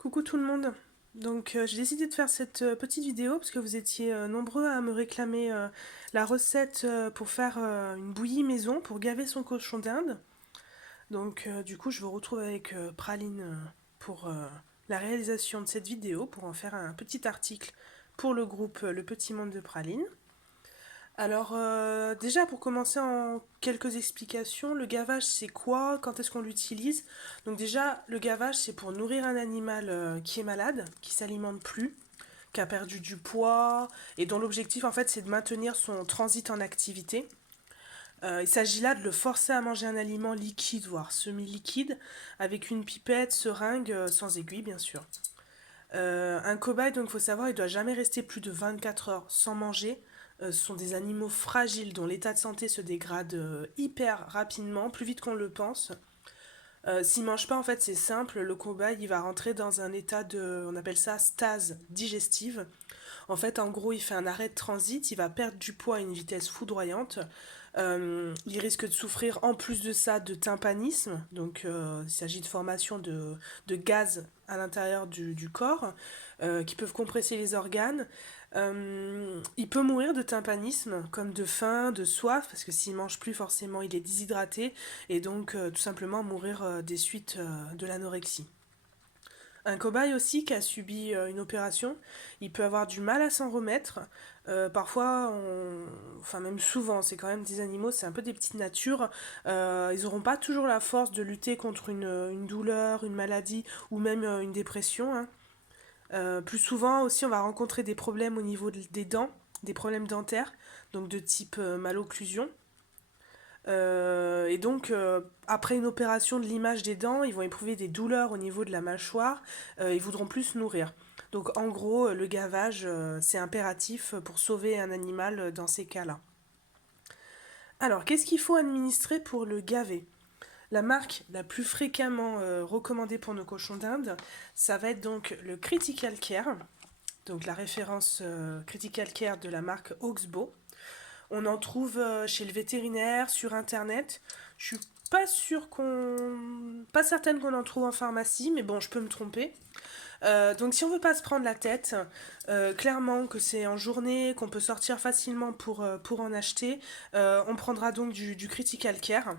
Coucou tout le monde. Donc j'ai décidé de faire cette petite vidéo parce que vous étiez nombreux à me réclamer la recette pour faire une bouillie maison pour gaver son cochon d'Inde. Donc du coup je vous retrouve avec Praline pour la réalisation de cette vidéo pour en faire un petit article pour le groupe Le Petit Monde de Praline. Alors déjà pour commencer en quelques explications, le gavage c'est quoi? Quand est-ce qu'on l'utilise? Donc déjà le gavage c'est pour nourrir un animal qui est malade, qui s'alimente plus, qui a perdu du poids et dont l'objectif en fait c'est de maintenir son transit en activité. Il s'agit là de le forcer à manger un aliment liquide voire semi-liquide avec une pipette, seringue, sans aiguille bien sûr. Un cobaye, donc il faut savoir, il doit jamais rester plus de 24 heures sans manger. Ce sont des animaux fragiles dont l'état de santé se dégrade hyper rapidement, plus vite qu'on le pense. S'il mange pas, en fait, c'est simple, le cobaye, il va rentrer dans un état de, on appelle ça stase digestive. En fait, en gros, il fait un arrêt de transit, il va perdre du poids à une vitesse foudroyante. Il risque de souffrir en plus de ça de tympanisme, donc il s'agit de formation de gaz à l'intérieur du corps qui peuvent compresser les organes. Il peut mourir de tympanisme, comme de faim, de soif, parce que s'il mange plus forcément il est déshydraté, et donc tout simplement mourir des suites de l'anorexie. Un cobaye aussi qui a subi une opération, il peut avoir du mal à s'en remettre. Parfois, enfin même souvent, c'est quand même des animaux, c'est un peu des petites natures. Ils n'auront pas toujours la force de lutter contre une douleur, une maladie ou même une dépression, hein. Plus souvent aussi, on va rencontrer des problèmes au niveau des dents, des problèmes dentaires, donc de type malocclusion. Et donc, après une opération de limage des dents, ils vont éprouver des douleurs au niveau de la mâchoire, ils voudront plus se nourrir. Donc, en gros, le gavage, c'est impératif pour sauver un animal dans ces cas-là. Alors, qu'est-ce qu'il faut administrer pour le gaver? La marque la plus fréquemment recommandée pour nos cochons d'Inde, ça va être donc le Critical Care, donc la référence Critical Care de la marque Oxbow. On en trouve chez le vétérinaire, sur internet. Je suis pas certaine qu'on en trouve en pharmacie, mais bon, je peux me tromper. Donc si on veut pas se prendre la tête, clairement que c'est en journée, qu'on peut sortir facilement pour en acheter, on prendra donc du Critical Care.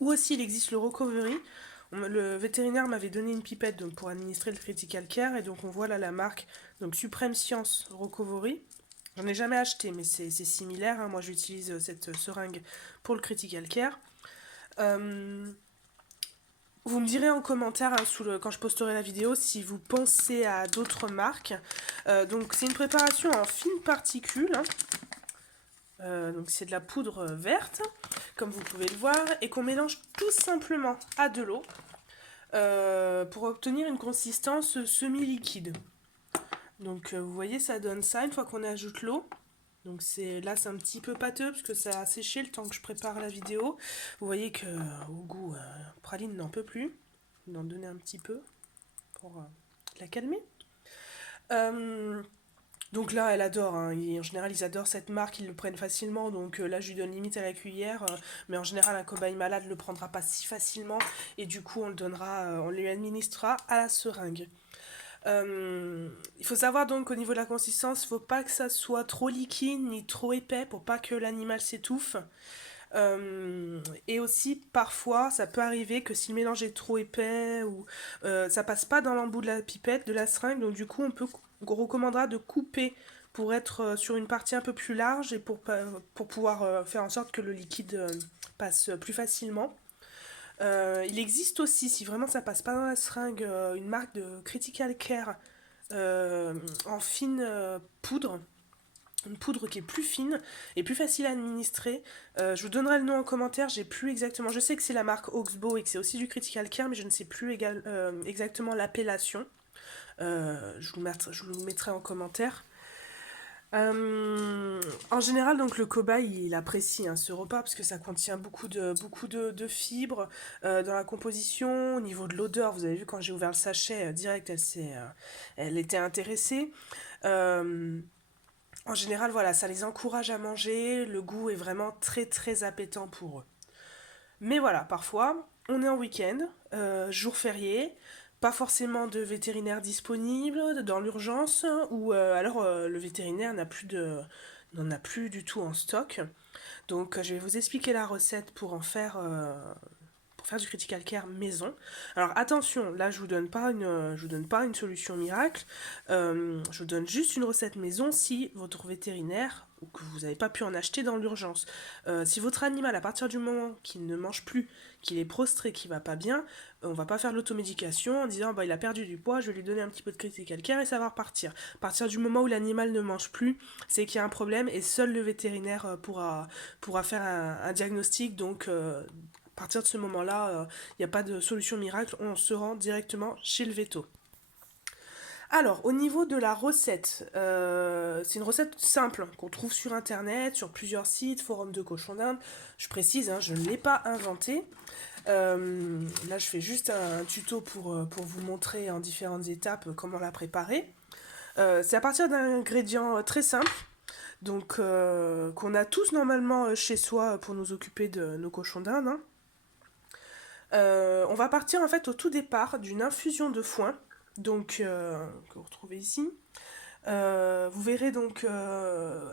Ou aussi il existe le Recovery. Le vétérinaire m'avait donné une pipette donc, pour administrer le Critical Care, et donc on voit là la marque donc Supreme Science Recovery. J'en ai jamais acheté, mais c'est similaire, hein. Moi, j'utilise cette seringue pour le Critical Care. Euh, Vous me direz en commentaire hein, quand je posterai la vidéo si vous pensez à d'autres marques. Donc, c'est une préparation en fines particules, hein. Donc, c'est de la poudre verte, comme vous pouvez le voir, et qu'on mélange tout simplement à de l'eau pour obtenir une consistance semi-liquide. Donc, vous voyez, ça donne ça une fois qu'on ajoute l'eau. Donc là c'est un petit peu pâteux parce que ça a séché le temps que je prépare la vidéo. Vous voyez que au goût, Praline n'en peut plus. Je vais en donner un petit peu pour la calmer. Euh, donc là elle adore, hein. En général ils adorent cette marque, ils le prennent facilement. Donc là je lui donne limite à la cuillère. Mais en général un cobaye malade le prendra pas si facilement. Et du coup on le donnera, on lui administrera à la seringue. Il faut savoir donc qu'au niveau de la consistance, il ne faut pas que ça soit trop liquide ni trop épais pour pas que l'animal s'étouffe. Et aussi, parfois, ça peut arriver que si le mélange est trop épais ou ça passe pas dans l'embout de la pipette, de la seringue, donc du coup, on recommandera de couper pour être sur une partie un peu plus large et pour pouvoir faire en sorte que le liquide passe plus facilement. Il existe aussi, si vraiment ça passe pas dans la seringue, une marque de Critical Care en fine poudre. Une poudre qui est plus fine et plus facile à administrer. Je vous donnerai le nom en commentaire, j'ai plus exactement. Je sais que c'est la marque Oxbow et que c'est aussi du Critical Care, mais je ne sais plus exactement l'appellation. Je vous le mettrai en commentaire. En général, donc le cobaye, il apprécie hein, ce repas parce que ça contient beaucoup de fibres dans la composition. Au niveau de l'odeur, vous avez vu quand j'ai ouvert le sachet, direct, elle était intéressée. Euh, En général, voilà, ça les encourage à manger. Le goût est vraiment très très appétant pour eux. Mais voilà, parfois, on est en week-end, jour férié, pas forcément de vétérinaire disponible dans l'urgence, ou alors le vétérinaire n'en a plus du tout en stock. Donc je vais vous expliquer la recette pour faire du critical care maison. Alors attention, là je vous donne pas une solution miracle, je vous donne juste une recette maison si votre vétérinaire ou que vous n'avez pas pu en acheter dans l'urgence. Si votre animal, à partir du moment qu'il ne mange plus, qu'il est prostré, qu'il va pas bien, on va pas faire l'automédication en disant bah, il a perdu du poids, je vais lui donner un petit peu de critical care et ça va repartir. À partir du moment où l'animal ne mange plus, c'est qu'il y a un problème et seul le vétérinaire pourra faire un diagnostic. Donc à partir de ce moment-là, il n'y a pas de solution miracle, on se rend directement chez le véto. Alors, au niveau de la recette, c'est une recette simple qu'on trouve sur internet, sur plusieurs sites, forums de cochons d'Inde. Je précise, hein, je ne l'ai pas inventée. Là, je fais juste un tuto pour vous montrer en différentes étapes comment la préparer. C'est à partir d'ingrédients très simples, donc qu'on a tous normalement chez soi pour nous occuper de nos cochons d'Inde, hein. On va partir en fait au tout départ d'une infusion de foin, donc que vous retrouvez ici. Vous verrez donc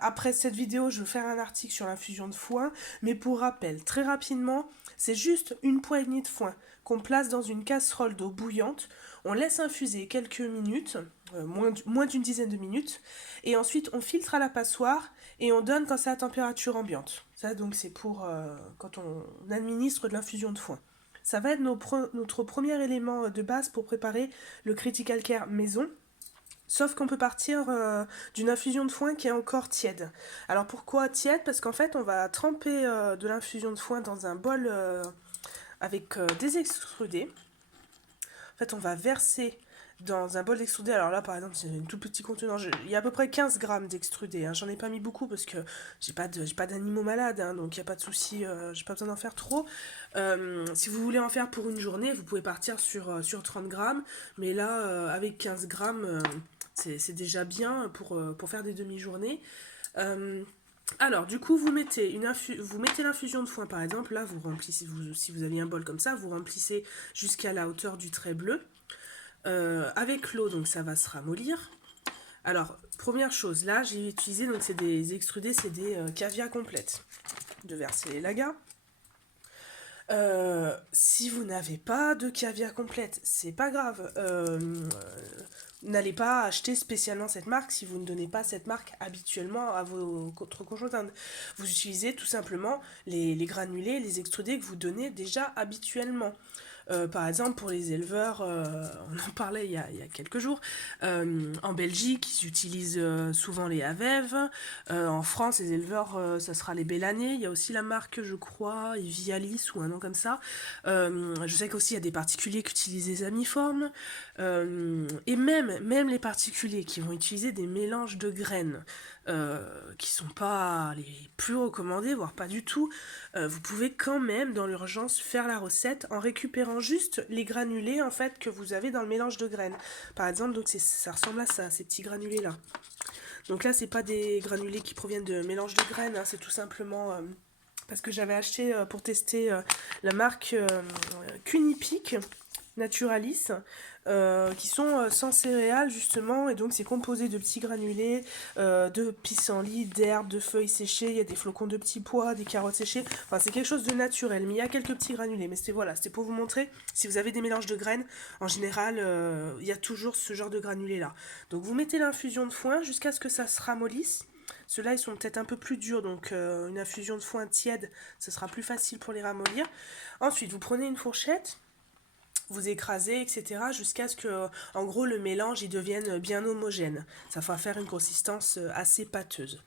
après cette vidéo, je vais faire un article sur l'infusion de foin, mais pour rappel, très rapidement, c'est juste une poignée de foin qu'on place dans une casserole d'eau bouillante, on laisse infuser quelques minutes, moins d'une dizaine de minutes, et ensuite on filtre à la passoire et on donne quand c'est à température ambiante. Ça donc c'est pour quand on administre de l'infusion de foin. Ça va être notre premier élément de base pour préparer le critical care maison. Sauf qu'on peut partir d'une infusion de foin qui est encore tiède. Alors pourquoi tiède? Parce qu'en fait on va tremper de l'infusion de foin dans un bol avec des extrudés. En fait on va verser dans un bol d'extrudés. Alors là par exemple c'est un tout petit contenant. Il y a à peu près 15 grammes d'extrudés, hein. J'en ai pas mis beaucoup parce que j'ai pas d'animaux malades, hein, donc il n'y a pas de souci, j'ai pas besoin d'en faire trop. Si vous voulez en faire pour une journée, vous pouvez partir sur 30 grammes. Mais là avec 15 grammes... c'est déjà bien pour faire des demi-journées. Alors, du coup, vous mettez l'infusion de foin, par exemple. Là, vous remplissez, si vous avez un bol comme ça, vous remplissez jusqu'à la hauteur du trait bleu. Avec l'eau, donc ça va se ramollir. Alors, première chose, là, j'ai utilisé, donc c'est des extrudés, c'est des caviar complètes de Vercelli Laga. Si vous n'avez pas de caviar complète, c'est pas grave. N'allez pas acheter spécialement cette marque si vous ne donnez pas cette marque habituellement à votre cochon d'Inde. Vous utilisez tout simplement les granulés, les extrudés que vous donnez déjà habituellement. Par exemple, pour les éleveurs, on en parlait il y a quelques jours, en Belgique, ils utilisent souvent les Avève. En France, les éleveurs, ça sera les Bélanais. Il y a aussi la marque, je crois, Vialis ou un nom comme ça. Je sais qu'aussi, il y a des particuliers qui utilisent les amiformes. Et même les particuliers qui vont utiliser des mélanges de graines qui sont pas les plus recommandés, voire pas du tout, vous pouvez quand même dans l'urgence faire la recette en récupérant juste les granulés en fait que vous avez dans le mélange de graines. Par exemple, donc ça ressemble à ça, ces petits granulés là. Donc là, c'est pas des granulés qui proviennent de mélange de graines, hein, c'est tout simplement parce que j'avais acheté pour tester la marque Cunipic Naturalis, qui sont sans céréales justement, et donc c'est composé de petits granulés, de pissenlit, d'herbes, de feuilles séchées, il y a des flocons de petits pois, des carottes séchées, enfin c'est quelque chose de naturel, mais il y a quelques petits granulés, mais c'était pour vous montrer, si vous avez des mélanges de graines, en général il y a toujours ce genre de granulés là. Donc vous mettez l'infusion de foin jusqu'à ce que ça se ramollisse. Ceux-là, ils sont peut-être un peu plus durs, donc une infusion de foin tiède, ce sera plus facile pour les ramollir. Ensuite, vous prenez une fourchette, vous écrasez, etc. jusqu'à ce que, en gros, le mélange il devienne bien homogène. Ça va faire une consistance assez pâteuse.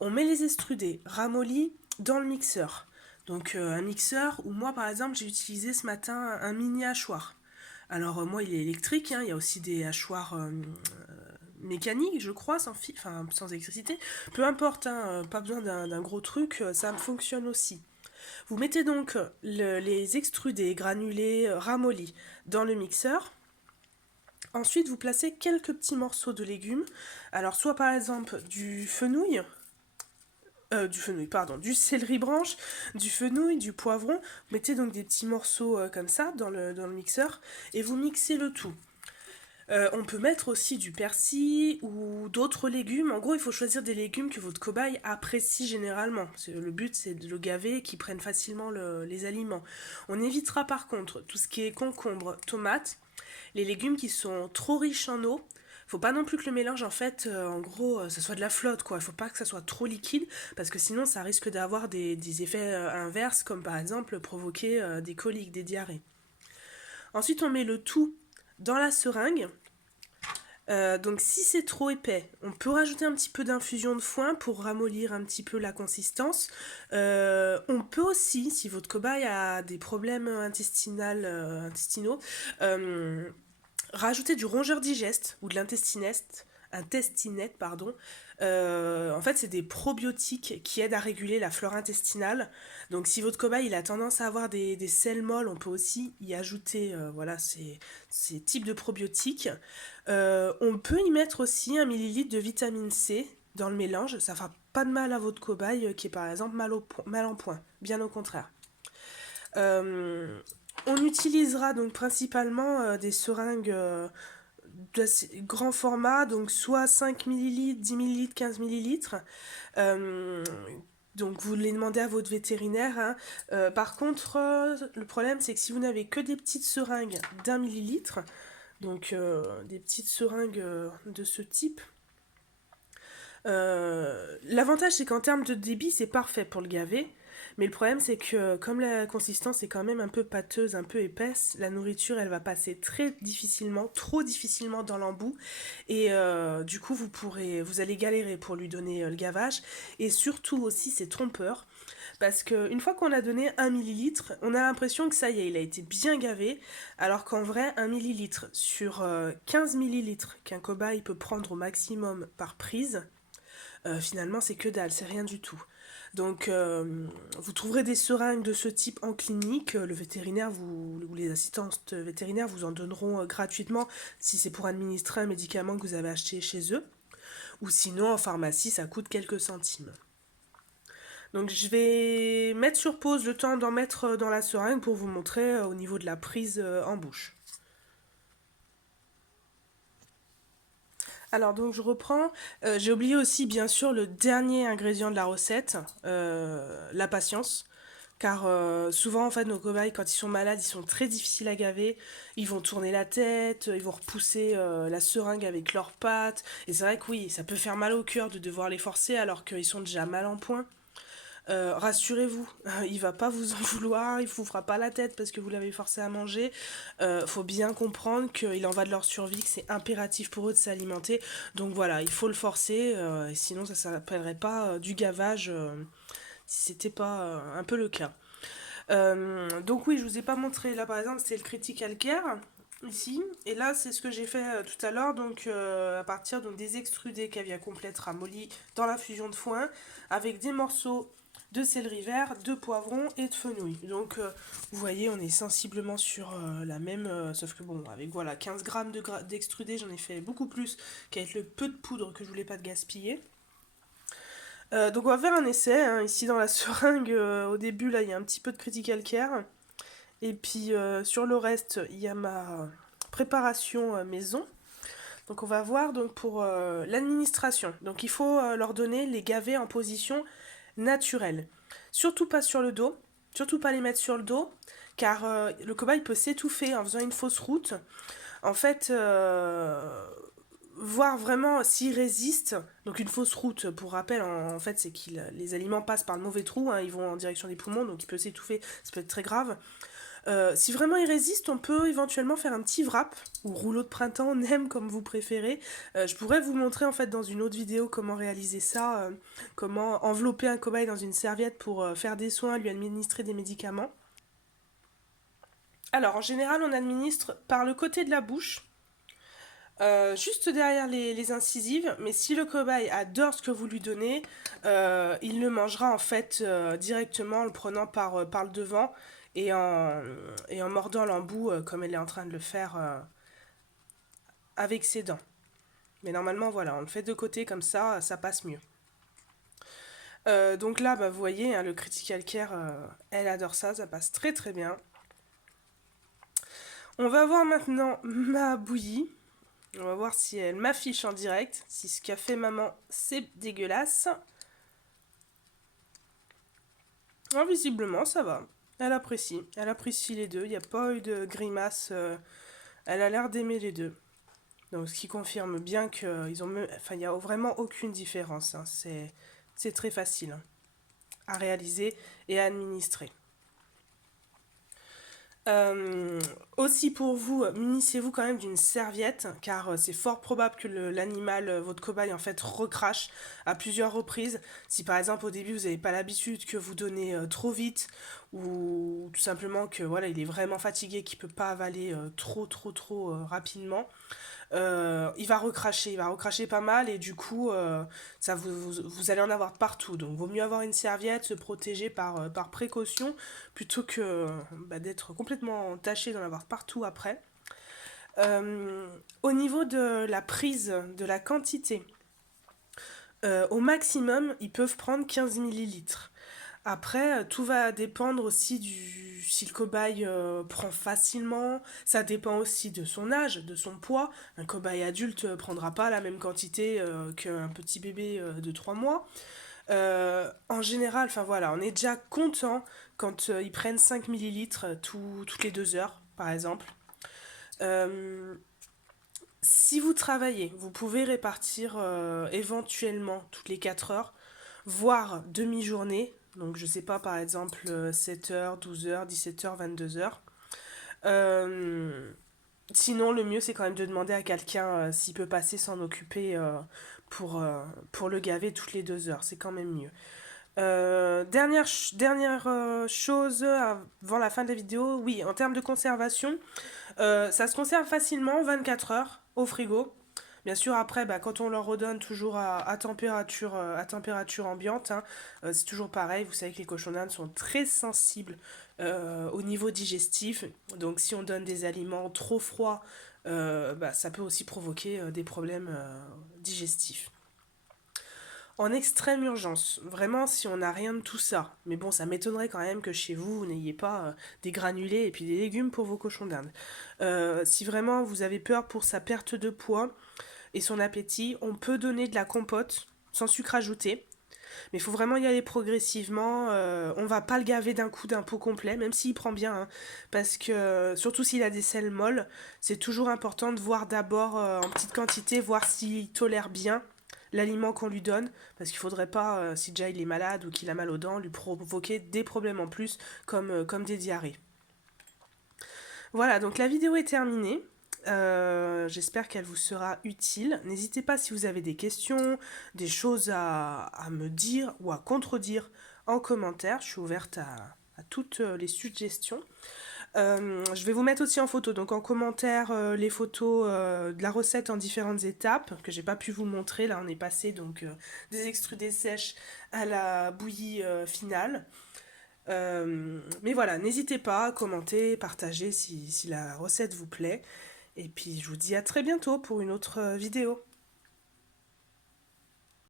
On met les extrudés ramollis dans le mixeur. Donc un mixeur où moi, par exemple, j'ai utilisé ce matin un mini hachoir. Alors moi, il est électrique, hein, il y a aussi des hachoirs mécaniques, je crois, sans électricité. Peu importe, hein, pas besoin d'un gros truc, ça fonctionne aussi. Vous mettez donc les extrudés, granulés, ramollis dans le mixeur. Ensuite, vous placez quelques petits morceaux de légumes. Alors, soit par exemple du fenouil, Du fenouil, pardon, du céleri branche, du fenouil, du poivron. Vous mettez donc des petits morceaux comme ça dans le mixeur et vous mixez le tout. On peut mettre aussi du persil ou d'autres légumes. En gros, il faut choisir des légumes que votre cobaye apprécie généralement. Le but, c'est de le gaver et qu'il prenne facilement les aliments. On évitera par contre tout ce qui est concombre, tomates, les légumes qui sont trop riches en eau. Faut pas non plus que le mélange, en fait, en gros, ça soit de la flotte, quoi. Il faut pas que ça soit trop liquide, parce que sinon, ça risque d'avoir des effets inverses, comme par exemple provoquer des coliques, des diarrhées. Ensuite, on met le tout dans la seringue. Donc si c'est trop épais, on peut rajouter un petit peu d'infusion de foin pour ramollir un petit peu la consistance. On peut aussi, si votre cobaye a des problèmes intestinaux, euh, rajouter du rongeur digeste ou de intestinette, pardon. En fait, c'est des probiotiques qui aident à réguler la flore intestinale. Donc, si votre cobaye il a tendance à avoir des selles molles, on peut aussi y ajouter voilà, ces types de probiotiques. On peut y mettre aussi 1 millilitre de vitamine C dans le mélange. Ça fera pas de mal à votre cobaye qui est par exemple mal en point. Bien au contraire. Euh, on utilisera donc principalement des seringues grand format, donc soit 5 millilitres, 10 millilitres, 15 millilitres. Euh, donc vous les demandez à votre vétérinaire, hein. Par contre, le problème c'est que si vous n'avez que des petites seringues d'1 millilitre, donc des petites seringues de ce type, l'avantage c'est qu'en termes de débit c'est parfait pour le gaver, mais le problème c'est que comme la consistance est quand même un peu pâteuse, un peu épaisse, la nourriture elle va passer très difficilement, trop difficilement dans l'embout, et du coup vous allez galérer pour lui donner le gavage, et surtout aussi c'est trompeur, parce qu'une fois qu'on a donné 1 millilitre, on a l'impression que ça y est, il a été bien gavé, alors qu'en vrai 1 millilitre sur 15 millilitres qu'un cobaye peut prendre au maximum par prise, finalement c'est que dalle, c'est rien du tout. Donc vous trouverez des seringues de ce type en clinique, le vétérinaire ou les assistantes vétérinaires vous en donneront gratuitement si c'est pour administrer un médicament que vous avez acheté chez eux, ou sinon en pharmacie ça coûte quelques centimes. Donc je vais mettre sur pause le temps d'en mettre dans la seringue pour vous montrer au niveau de la prise en bouche. Alors donc je reprends. J'ai oublié aussi bien sûr le dernier ingrédient de la recette, la patience. Car souvent en fait nos cobayes quand ils sont malades ils sont très difficiles à gaver. Ils vont tourner la tête, ils vont repousser la seringue avec leurs pattes. Et c'est vrai que oui, ça peut faire mal au cœur de devoir les forcer alors qu'ils sont déjà mal en point. Rassurez-vous, il va pas vous en vouloir, il vous fera pas la tête parce que vous l'avez forcé à manger. Faut bien comprendre qu'il en va de leur survie, que c'est impératif pour eux de s'alimenter. Donc voilà, il faut le forcer, et sinon ça s'appellerait pas du gavage si c'était pas un peu le cas. Donc oui, je vous ai pas montré, là par exemple c'est le critical care ici, et là c'est ce que j'ai fait tout à l'heure, donc à partir donc, des extrudés caviar complète ramollis dans la fusion de foin, avec des morceaux de céleri vert, de poivron et de fenouil. Donc vous voyez on est sensiblement sur la même, sauf que bon avec voilà 15 grammes d'extrudé j'en ai fait beaucoup plus qu'avec le peu de poudre que je voulais pas de gaspiller. Donc on va faire un essai, hein, ici dans la seringue, au début là il y a un petit peu de critical care, et puis sur le reste il y a ma préparation maison. Donc on va voir donc pour l'administration. Donc il faut leur donner les gavets en position naturelle. Surtout pas sur le dos, surtout pas les mettre sur le dos, car le cobaye peut s'étouffer en faisant une fausse route. En fait, voir vraiment s'ils résistent. Donc une fausse route, pour rappel, en fait, c'est que les aliments passent par le mauvais trou, hein, ils vont en direction des poumons, donc il peut s'étouffer, ça peut être très grave. Si vraiment ils résistent, on peut éventuellement faire un petit wrap ou rouleau de printemps, nem comme vous préférez. Je pourrais vous montrer en fait dans une autre vidéo comment réaliser ça, comment envelopper un cobaye dans une serviette pour faire des soins, lui administrer des médicaments. Alors en général, on administre par le côté de la bouche, juste derrière les incisives, mais si le cobaye adore ce que vous lui donnez, il le mangera en fait directement en le prenant par le devant et en mordant l'embout comme elle est en train de le faire avec ses dents. Mais normalement voilà, on le fait de côté comme ça passe mieux. Donc là, bah, vous voyez, hein, le Critical Care, elle adore ça, ça passe très très bien. On va voir maintenant ma bouillie. On va voir si elle m'affiche en direct, si ce qu'a fait maman, c'est dégueulasse. Ah, visiblement, ça va. Elle apprécie les deux, il n'y a pas eu de grimace, elle a l'air d'aimer les deux. Donc ce qui confirme bien qu'il enfin, n'y a vraiment aucune différence, hein. C'est très facile, hein, à réaliser et à administrer. Euh, Aussi pour vous, munissez-vous quand même d'une serviette, car c'est fort probable que l'animal, votre cobaye, en fait, recrache à plusieurs reprises. Si par exemple au début vous n'avez pas l'habitude, que vous donnez trop vite, ou tout simplement que voilà, il est vraiment fatigué, qu'il peut pas avaler trop rapidement, il va recracher pas mal et du coup, vous allez en avoir partout. Donc, vaut mieux avoir une serviette, se protéger par précaution, plutôt que bah, d'être complètement taché, d'en avoir partout après. Au niveau de la prise, de la quantité, au maximum, ils peuvent prendre 15 millilitres. Après, tout va dépendre aussi si le cobaye prend facilement. Ça dépend aussi de son âge, de son poids. Un cobaye adulte prendra pas la même quantité qu'un petit bébé de 3 mois. En général, enfin voilà, on est déjà content quand ils prennent 5 millilitres toutes les 2 heures, par exemple. Euh, Si vous travaillez, vous pouvez répartir éventuellement toutes les 4 heures, voire demi-journée. Donc je sais pas, par exemple 7 heures, 12 heures, 17 heures, 22 heures. Euh, Sinon, le mieux, c'est quand même de demander à quelqu'un s'il peut passer s'en occuper pour le gaver toutes les 2 heures. C'est quand même mieux. Dernière chose avant la fin de la vidéo, oui, en termes de conservation, ça se conserve facilement 24 heures au frigo. Bien sûr, après, bah, quand on leur redonne toujours à température ambiante, hein, c'est toujours pareil. Vous savez que les cochons d'Inde sont très sensibles au niveau digestif. Donc, si on donne des aliments trop froids, bah, ça peut aussi provoquer des problèmes digestifs. En extrême urgence, vraiment si on n'a rien de tout ça, mais bon ça m'étonnerait quand même que chez vous, vous n'ayez pas des granulés et puis des légumes pour vos cochons d'Inde. Si vraiment vous avez peur pour sa perte de poids et son appétit, on peut donner de la compote sans sucre ajouté. Mais il faut vraiment y aller progressivement. On va pas le gaver d'un coup d'un pot complet, même s'il prend bien, hein, parce que surtout s'il a des selles molles, c'est toujours important de voir d'abord en petite quantité, voir s'il tolère bien l'aliment qu'on lui donne, parce qu'il faudrait pas, si déjà il est malade ou qu'il a mal aux dents, lui provoquer des problèmes en plus, comme des diarrhées. Voilà, donc la vidéo est terminée. J'espère qu'elle vous sera utile. N'hésitez pas si vous avez des questions, des choses à me dire ou à contredire en commentaire. Je suis ouverte à toutes les suggestions. Je vais vous mettre aussi en photo, donc en commentaire, les photos de la recette en différentes étapes que j'ai pas pu vous montrer. Là, on est passé donc des extrudés sèches à la bouillie finale. Mais voilà, n'hésitez pas à commenter, partager si la recette vous plaît. Et puis je vous dis à très bientôt pour une autre vidéo.